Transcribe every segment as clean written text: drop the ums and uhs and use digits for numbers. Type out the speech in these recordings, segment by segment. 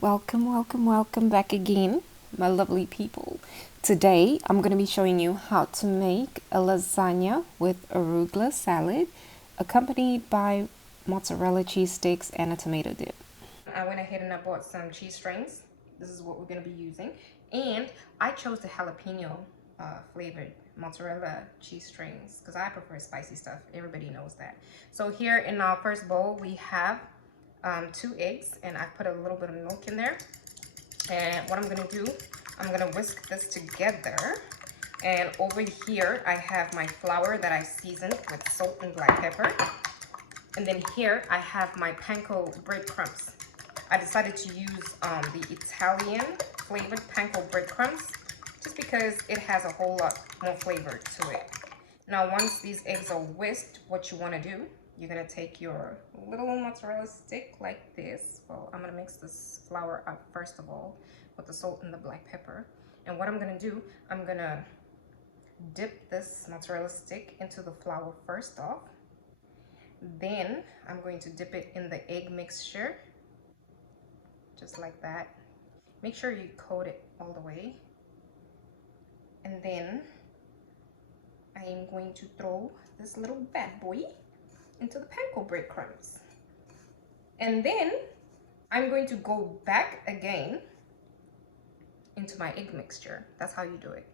Welcome back again, my lovely people. Today, I'm going to be showing you how to make a lasagna with arugula salad, accompanied by mozzarella cheese sticks and a tomato dip. I went ahead and I bought some cheese strings. This is what we're going to be using. And I chose the jalapeno flavored mozzarella cheese strings because I prefer spicy stuff. Everybody knows that. So here in our first bowl, we have 2 eggs, and I put a little bit of milk in there. And what I'm gonna do, I'm gonna whisk this together. And over here, I have my flour that I seasoned with salt and black pepper. And then here, I have my panko breadcrumbs. I decided to use the Italian flavored panko breadcrumbs just because it has a whole lot more flavor to it. Now, once these eggs are whisked, what you wanna do, you're gonna take your little mozzarella stick like this. Well, I'm gonna mix this flour up first of all with the salt and the black pepper. And what I'm gonna do, I'm gonna dip this mozzarella stick into the flour first off. Then I'm going to dip it in the egg mixture, just like that. Make sure you coat it all the way. And then I am going to throw this little bad boy into the panko breadcrumbs. And then I'm going to go back again into my egg mixture. That's how you do it.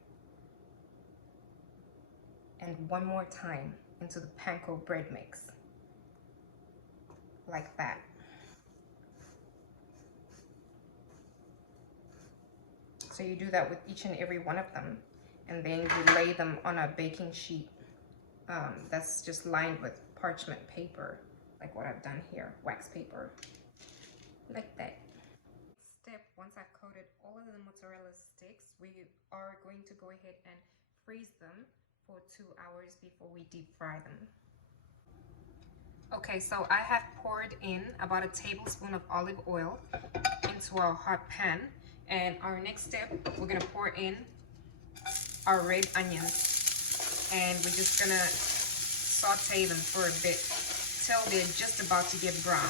And one more time into the panko bread mix. Like that. So you do that with each and every one of them. And then you lay them on a baking sheet that's just lined with parchment paper, like what I've done here, wax paper, like that. Step, once I've coated all of the mozzarella sticks, we are going to go ahead and freeze them for 2 hours before we deep fry them. Okay, so I have poured in about a tablespoon of olive oil into our hot pan, and our next step, we're gonna pour in our red onions, and we're just gonna saute them for a bit till they're just about to get brown.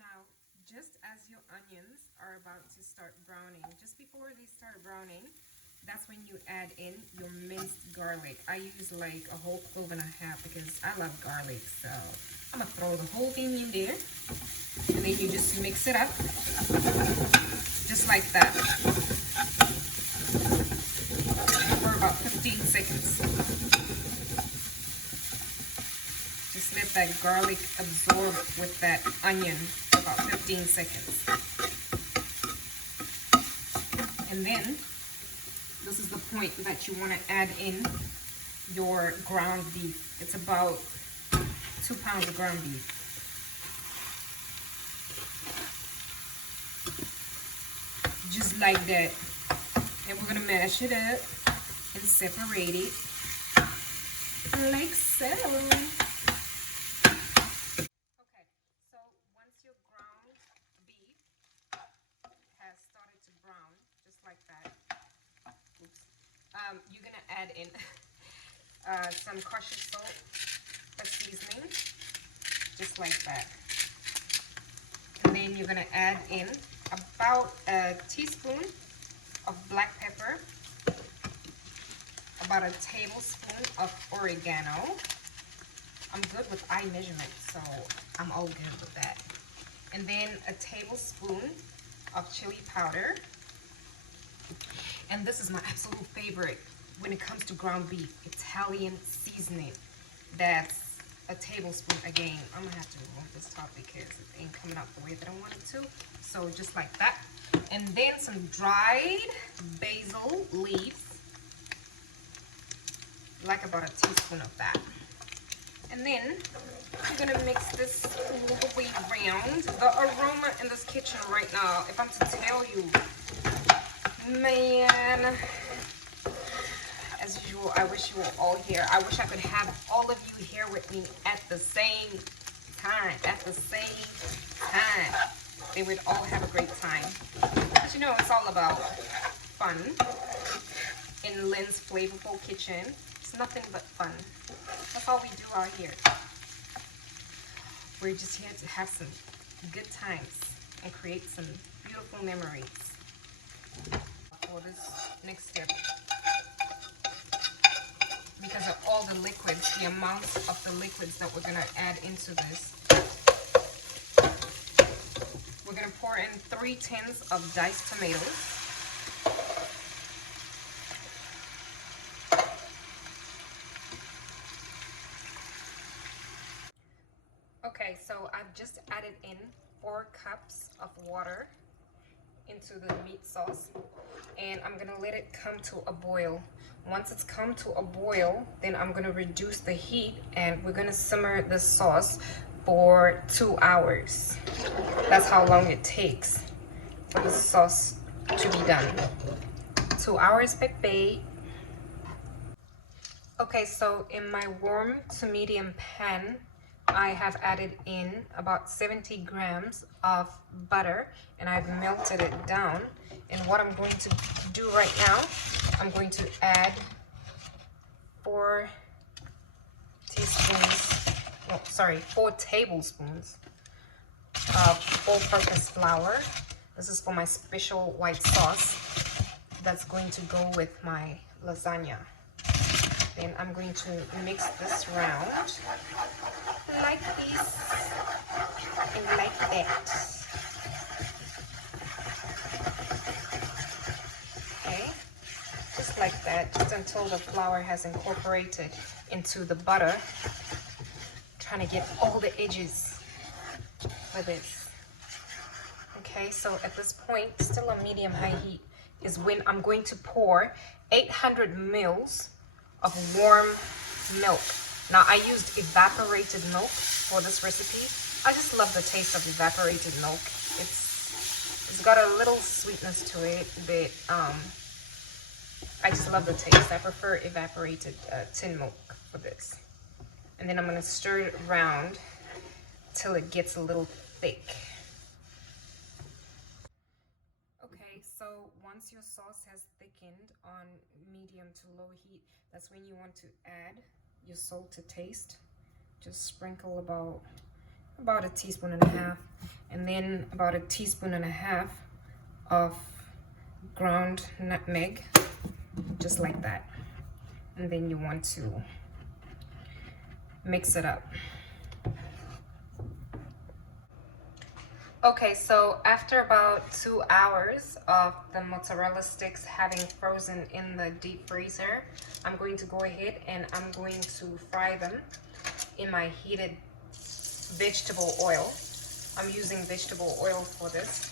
Now, just as your onions are about to start browning, just before they start browning, that's when you add in your minced garlic. I use like a whole clove and a half because I love garlic, so I'm gonna throw the whole thing in there, and then you just mix it up, just like that, for about 15 seconds. Just let that garlic absorb with that onion for about 15 seconds. And then, this is the point that you want to add in your ground beef. It's about 2 pounds of ground beef. Just like that. And we're gonna mash it up and separate it like so. Okay, so once your ground beef has started to brown, just like that, you're gonna add in some kosher salt, a seasoning, just like that. And then you're gonna add in about a teaspoon of black pepper, about a tablespoon of oregano. I'm good with eye measurement, so I'm all good with that. And then a tablespoon of chili powder. And this is my absolute favorite when it comes to ground beef, Italian seasoning. That's a tablespoon. Again, I'm gonna have to remove this top because it ain't coming out the way that I want it to. So just like that. And then some dried basil leaves, like about a teaspoon of that. And then I'm gonna mix this all the way around. The aroma in this kitchen right now, if I'm to tell you, man, as usual, I wish you were all here. I wish I could have all of you here with me at the same time. They would all have a great time. But you know, it's all about fun in Lynn's Flavorful Kitchen. It's nothing but fun. that's all we do out here. We're just here to have some good times and create some beautiful memories. For this next step, because of all the liquids, the amount of the liquids that we're gonna add into this, we're gonna pour in 3 tins of diced tomatoes. Okay, so I've just added in 4 cups of water into the meat sauce, and I'm gonna let it come to a boil. Once it's come to a boil, then I'm gonna reduce the heat and we're gonna simmer the sauce for 2 hours. That's how long it takes for the sauce to be done. 2 hours, baby. Okay, so in my warm to medium pan, I have added in about 70 grams of butter, and I've melted it down. And what I'm going to do right now, I'm going to add 4 tablespoons of all-purpose flour. This is for my special white sauce that's going to go with my lasagna. Then I'm going to mix this round like this and like that. Okay, just like that, just until the flour has incorporated into the butter. Trying to get all the edges for this. Okay, so at this point, still on medium-high heat, is when I'm going to pour 800 mils of warm milk. Now, I used evaporated milk for this recipe. I just love the taste of evaporated milk. It's got a little sweetness to it, but I just love the taste. I prefer evaporated tin milk for this. And then I'm gonna stir it around till it gets a little thick. Okay, so once your sauce has thickened on medium to low heat, that's when you want to add your salt to taste. Just sprinkle about a teaspoon and a half, and then about a teaspoon and a half of ground nutmeg, just like that. And then you want to mix it up. Okay, so after about 2 hours of the mozzarella sticks having frozen in the deep freezer, I'm going to go ahead and I'm going to fry them in my heated vegetable oil. I'm using vegetable oil for this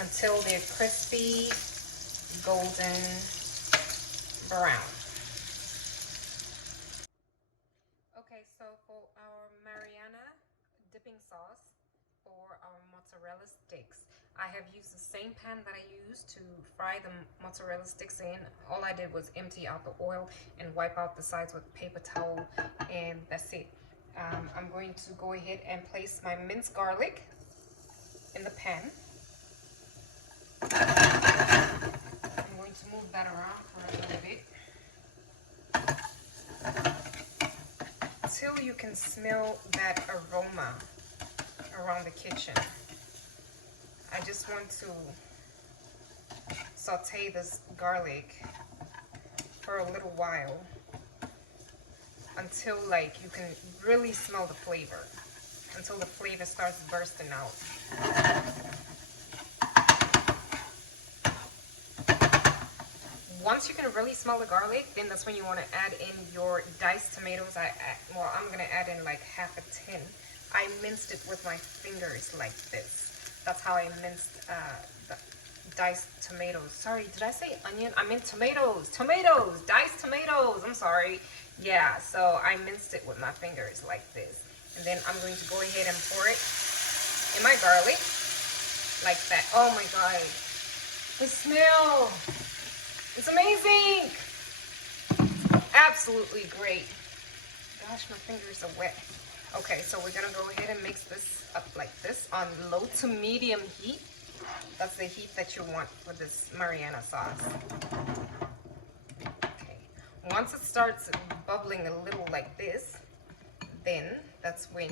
until they're crispy, golden brown. Okay, so for our Mariana dipping sauce for our mozzarella sticks, I have used the same pan that I used to fry the mozzarella sticks in. All I did was empty out the oil and wipe out the sides with a paper towel, and that's it. I'm going to go ahead and place my minced garlic in the pan. I'm going to move that around for a little bit till you can smell that aroma around the kitchen. I just want to saute this garlic for a little while until like you can really smell the flavor, until the flavor starts bursting out. Once you can really smell the garlic, then that's when you want to add in your diced tomatoes. I'm going to add in like half a tin. I minced it with my fingers like this. That's how I minced the diced tomatoes. Sorry, did I say onion? I meant tomatoes. Tomatoes, diced tomatoes. I'm sorry. Yeah, so I minced it with my fingers like this. And then I'm going to go ahead and pour it in my garlic like that. Oh my God, the smell. It's amazing. Absolutely great. Gosh, my fingers are wet. Okay, so we're gonna go ahead and mix this up like this on low to medium heat. That's the heat that you want for this Mariana sauce. Okay, Once it starts bubbling a little like this, then that's when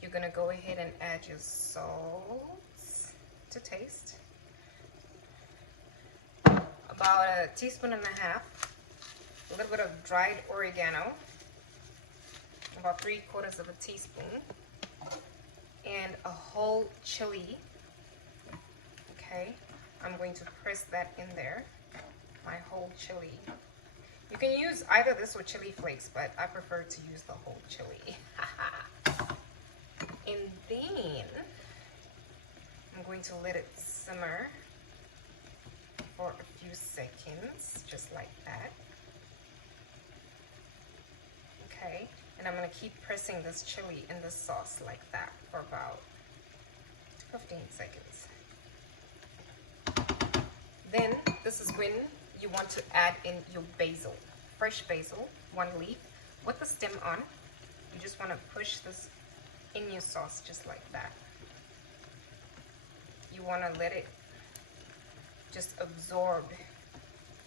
you're gonna go ahead and add your salt to taste. About a teaspoon and a half, a little bit of dried oregano, about 3/4 of a teaspoon, and a whole chili. Okay, I'm going to press that in there, my whole chili. You can use either this or chili flakes, but I prefer to use the whole chili. And then I'm going to let it simmer for a few seconds, just like that. Okay, and I'm gonna keep pressing this chili in the sauce like that for about 15 seconds. Then this is when you want to add in your basil, fresh basil, 1 leaf with the stem on. You just want to push this in your sauce just like that. You want to let it just absorb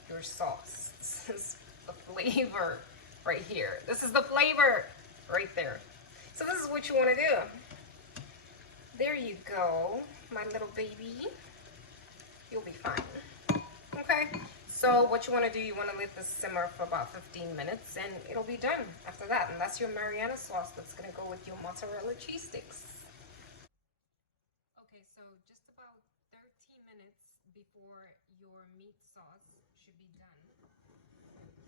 your sauce. This is the flavor right here. This is the flavor right there. So this is what you want to do. There you go, my little baby. You'll be fine. Okay, so what you want to do, you want to let this simmer for about 15 minutes and it'll be done after that. And that's your Mariana sauce that's going to go with your mozzarella cheese sticks. Okay, so just about 13 minutes before your meat sauce should be done,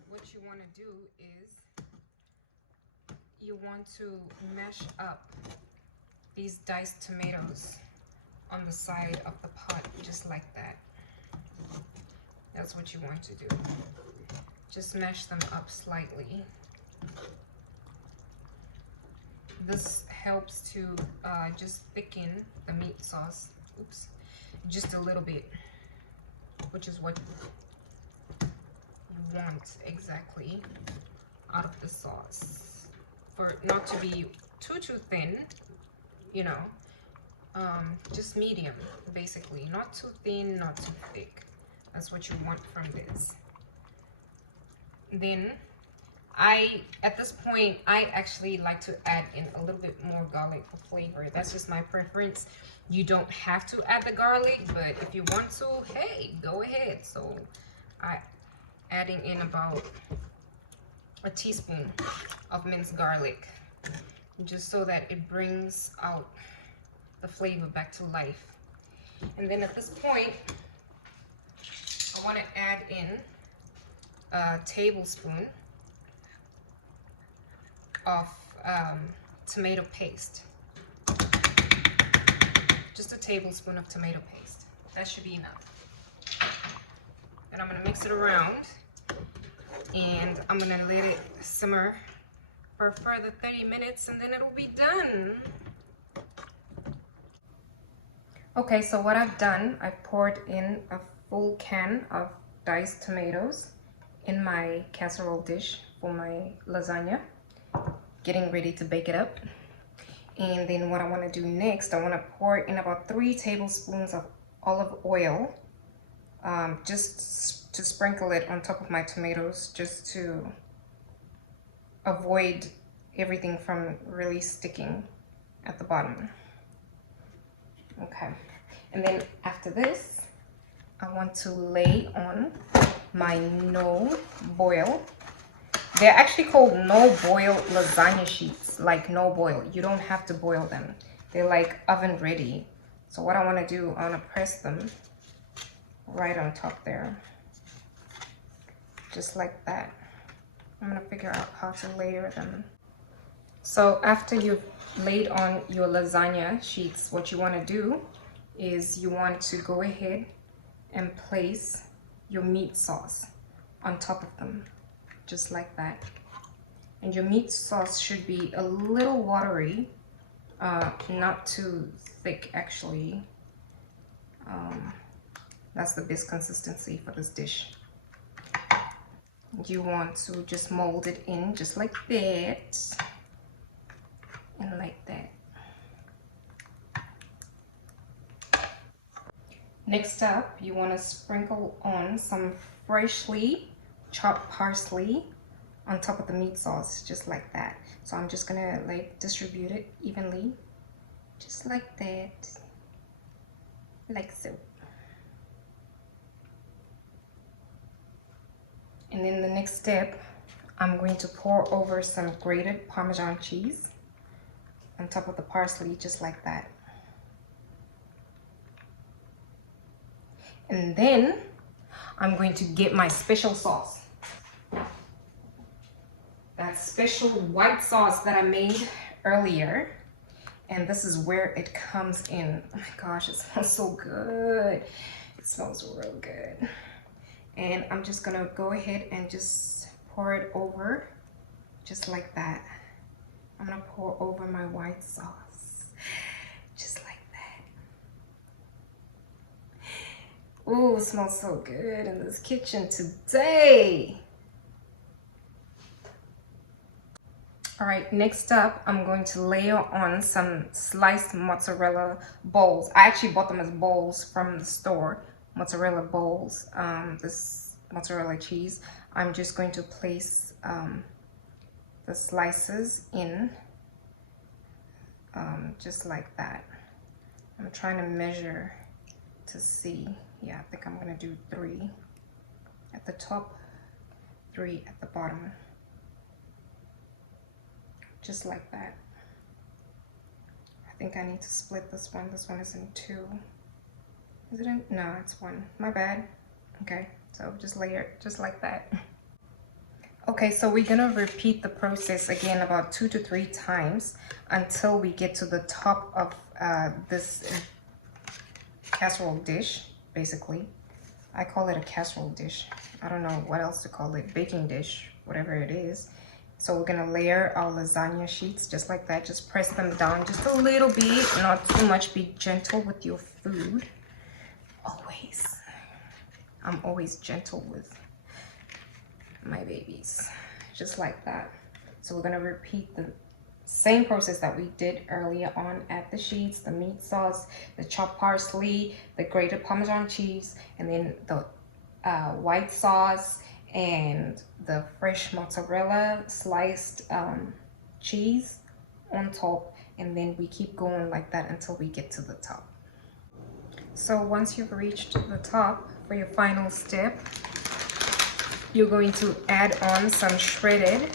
what you want to do is you want to mash up these diced tomatoes on the side of the pot, just like that. That's what you want to do. Just mash them up slightly. This helps to just thicken the meat sauce. Oops, just a little bit, which is what you want exactly out of the sauce. For it not to be too thin, you know, just medium, basically. Not too thin, not too thick. That's what you want from this. Then at this point, I actually like to add in a little bit more garlic for flavor. That's just my preference. You don't have to add the garlic, but if you want to, hey, go ahead. So adding in about a teaspoon of minced garlic, just so that it brings out the flavor back to life. And then at this point, I want to add in a tablespoon of tomato paste. Just a tablespoon of tomato paste. That should be enough. And I'm going to mix it around, and I'm going to let it simmer for a further 30 minutes, and then it'll be done. Okay, so what I've done, I poured in a full can of diced tomatoes in my casserole dish for my lasagna, getting ready to bake it up. And then what I want to do next, I want to pour in about 3 tablespoons of olive oil, just to sprinkle it on top of my tomatoes, just to avoid everything from really sticking at the bottom. Okay, and then after this, I want to lay on my no boil. They're actually called no boil lasagna sheets, like no boil. You don't have to boil them. They're like oven ready. So what I want to do, I want to press them right on top there, just like that. I'm going to figure out how to layer them. So after you've laid on your lasagna sheets, what you want to do is you want to go ahead and place your meat sauce on top of them, just like that. And your meat sauce should be a little watery, not too thick actually. That's the best consistency for this dish. You want to just mold it in just like that, and like that. Next up, you want to sprinkle on some freshly chopped parsley on top of the meat sauce, just like that. So I'm just gonna like distribute it evenly, just like that, like so. And then the next step, I'm going to pour over some grated Parmesan cheese on top of the parsley, just like that. And then I'm going to get my special sauce. That special white sauce that I made earlier. And this is where it comes in. Oh my gosh, it smells so good. It smells real good. And I'm just gonna go ahead and just pour it over, just like that. I'm gonna pour over my white sauce, just like that. Ooh, it smells so good in this kitchen today. All right, next up, I'm going to layer on some sliced mozzarella bowls. I actually bought them as bowls from the store, mozzarella bowls, this mozzarella cheese. I'm just going to place the slices in just like that. I'm trying to measure to see. Yeah, I think I'm gonna do 3 at the top, 3 at the bottom. Just like that. I think I need to split this one. This one is in 2. Is it in? No, it's 1. My bad. Okay, so just layer it just like that. Okay, so we're gonna repeat the process again about 2 to 3 times until we get to the top of this casserole dish, basically. I call it a casserole dish. I don't know what else to call it, baking dish, whatever it is. So we're gonna layer our lasagna sheets just like that. Just press them down just a little bit, not too much. Be gentle with your food. Always. I'm always gentle with my babies, just like that. So we're gonna repeat the same process that we did earlier on. Add the sheets, the meat sauce, the chopped parsley, the grated Parmesan cheese, and then the white sauce and the fresh mozzarella sliced cheese on top, and then we keep going like that until we get to the top. So once you've reached the top, for your final step, you're going to add on some shredded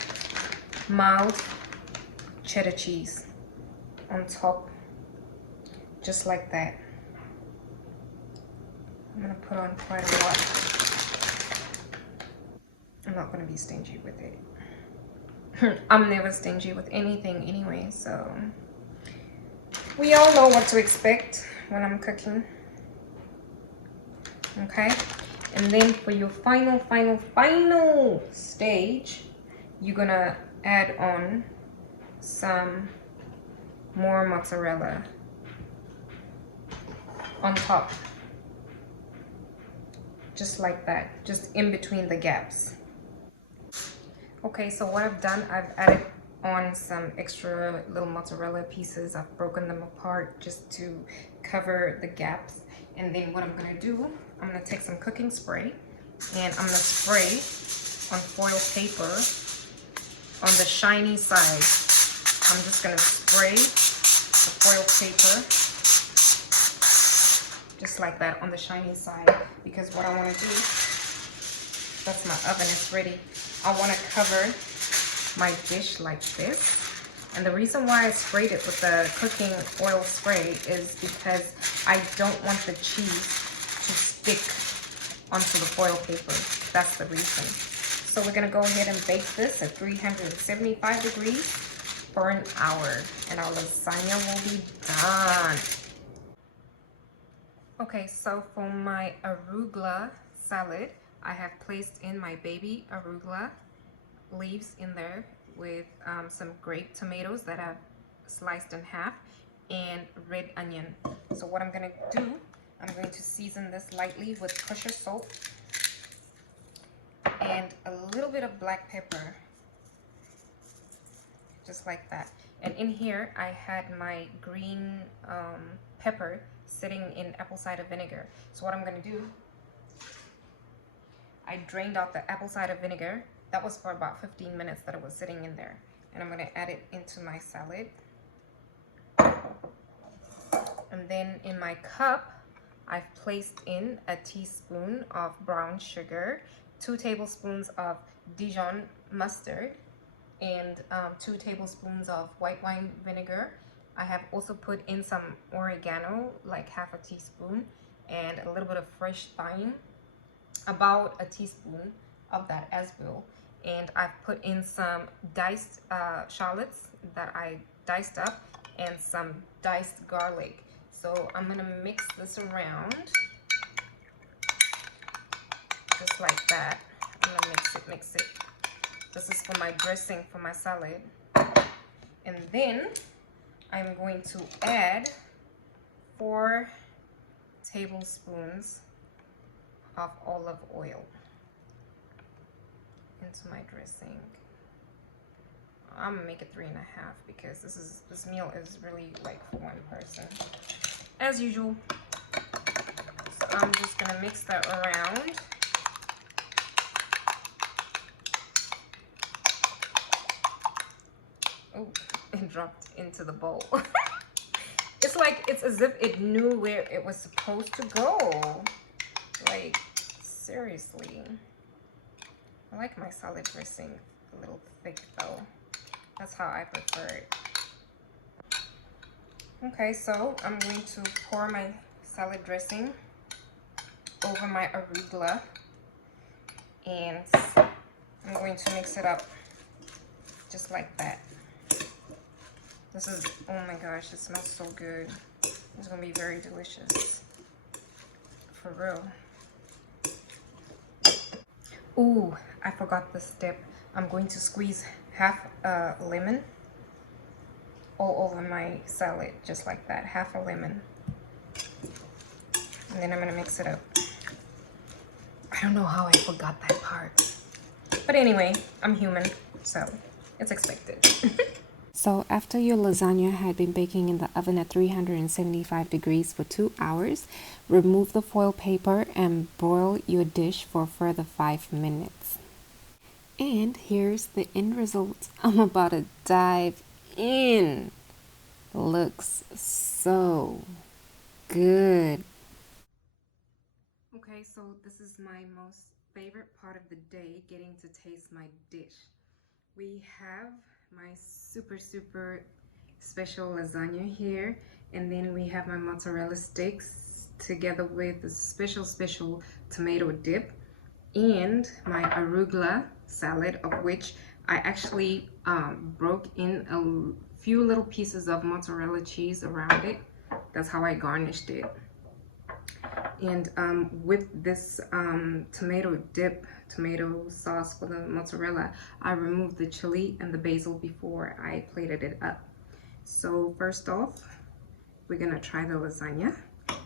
mild cheddar cheese on top, just like that. I'm gonna put on quite a lot. I'm not gonna be stingy with it. I'm never stingy with anything anyway, so we all know what to expect when I'm cooking. Okay, and then for your final stage, you're gonna add on some more mozzarella on top, just like that, just in between the gaps. Okay, so what I've done, I've added on some extra little mozzarella pieces. I've broken them apart just to cover the gaps. And then what I'm gonna do, I'm gonna take some cooking spray and I'm gonna spray on foil paper on the shiny side. I'm just gonna spray the foil paper just like that on the shiny side, because what I want to do, that's my oven, it's ready. I want to cover my dish like this. And the reason why I sprayed it with the cooking oil spray is because I don't want the cheese to stick onto the foil paper. That's the reason. So we're going to go ahead and bake this at 375 degrees for an hour, and our lasagna will be done. Okay, so for my arugula salad, I have placed in my baby arugula leaves in there with some grape tomatoes that I've sliced in half and red onion. So what I'm gonna do, I'm going to season this lightly with kosher salt and a little bit of black pepper, just like that. And in here, I had my green pepper sitting in apple cider vinegar. So what I'm gonna do, I drained out the apple cider vinegar. That was for about 15 minutes that it was sitting in there. And I'm gonna add it into my salad. And then in my cup, I've placed in a teaspoon of brown sugar, 2 tablespoons of Dijon mustard, and 2 tablespoons of white wine vinegar. I have also put in some oregano, like half a teaspoon, and a little bit of fresh thyme, about a teaspoon of that as well. And I've put in some diced shallots that I diced up and some diced garlic. So I'm gonna mix this around just like that. I'm gonna mix it. This is for my dressing for my salad. And then I'm going to add 4 tablespoons of olive oil into my dressing. I'm gonna make it 3.5 because this meal is really like for 1 person, as usual. So I'm just gonna mix that around. Oh, it dropped into the bowl. It's as if it knew where it was supposed to go. Like, seriously. I like my salad dressing a little thick though. That's how I prefer it. Okay, so I'm going to pour my salad dressing over my arugula, and I'm going to mix it up just like that. This is, oh my gosh, it smells so good. It's gonna be very delicious, for real. Ooh, I forgot this step. I'm going to squeeze half a lemon all over my salad, just like that, half a lemon. And then I'm gonna mix it up. I don't know how I forgot that part. But anyway, I'm human, so it's expected. So after your lasagna had been baking in the oven at 375 degrees for 2 hours, remove the foil paper and broil your dish for a further 5 minutes. And here's the end result. I'm about to dive in. Looks so good. Okay, so this is my most favorite part of the day, getting to taste my dish. We have my super special lasagna here, and then we have my mozzarella sticks together with the special tomato dip, and my arugula salad, of which I actually broke in a few little pieces of mozzarella cheese around it. That's how I garnished it. And with this tomato sauce for the mozzarella, I removed the chili and the basil before I plated it up. So first off, we're gonna try the lasagna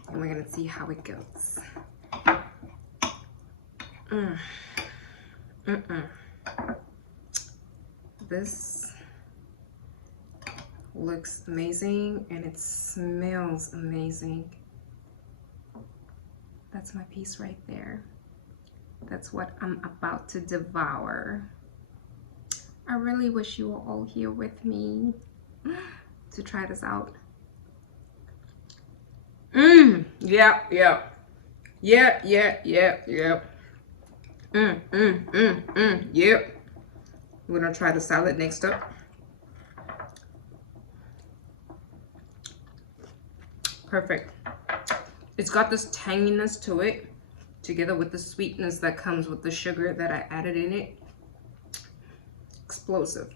and we're gonna see how it goes. This looks amazing and it smells amazing. That's my piece right there. That's what I'm about to devour. I really wish you were all here with me to try this out. Yeah. Yep. We're gonna try the salad next up. Perfect. It's got this tanginess to it, together with the sweetness that comes with the sugar that I added in it. Explosive.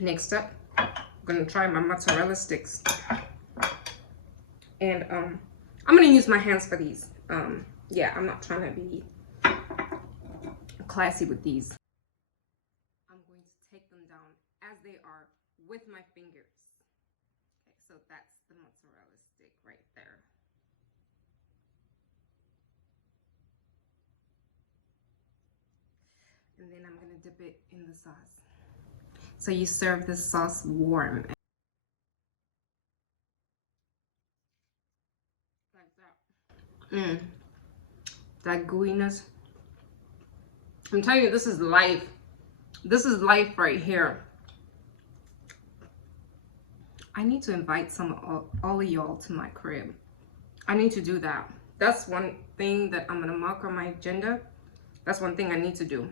Next up, I'm gonna try my mozzarella sticks. And I'm gonna use my hands for these. Yeah, I'm not trying to be classy with these. I'm going to take them down as they are with my fingers. Okay, so that's the mozzarella stick right there. And then I'm gonna dip it in the sauce. So you serve this sauce warm. Like that. That gooiness I'm telling you, this is life. This is life right here. I need to invite all of y'all to my crib. I need to do that. That's one thing that I'm gonna mark on my agenda. That's one thing I need to do.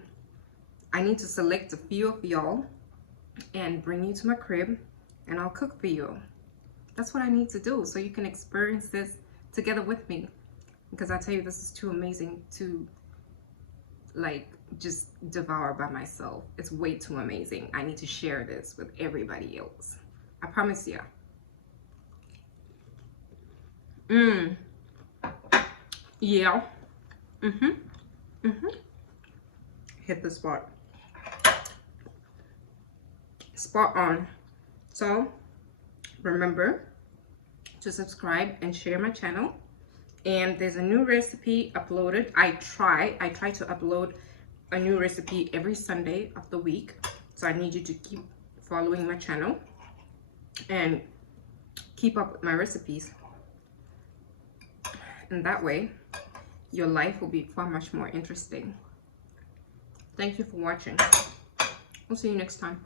I need to select a few of y'all and bring you to my crib, and I'll cook for you. That's what I need to do, so you can experience this together with me. Because I tell you, this is too amazing to like just devour by myself. It's way too amazing. I need to share this with everybody else. I promise you. Yeah. Hit the spot. Spot on. So remember to subscribe and share my channel. And there's a new recipe uploaded. I try to upload a new recipe every Sunday of the week. So I need you to keep following my channel and keep up with my recipes. And that way, your life will be far much more interesting. Thank you for watching. We'll see you next time.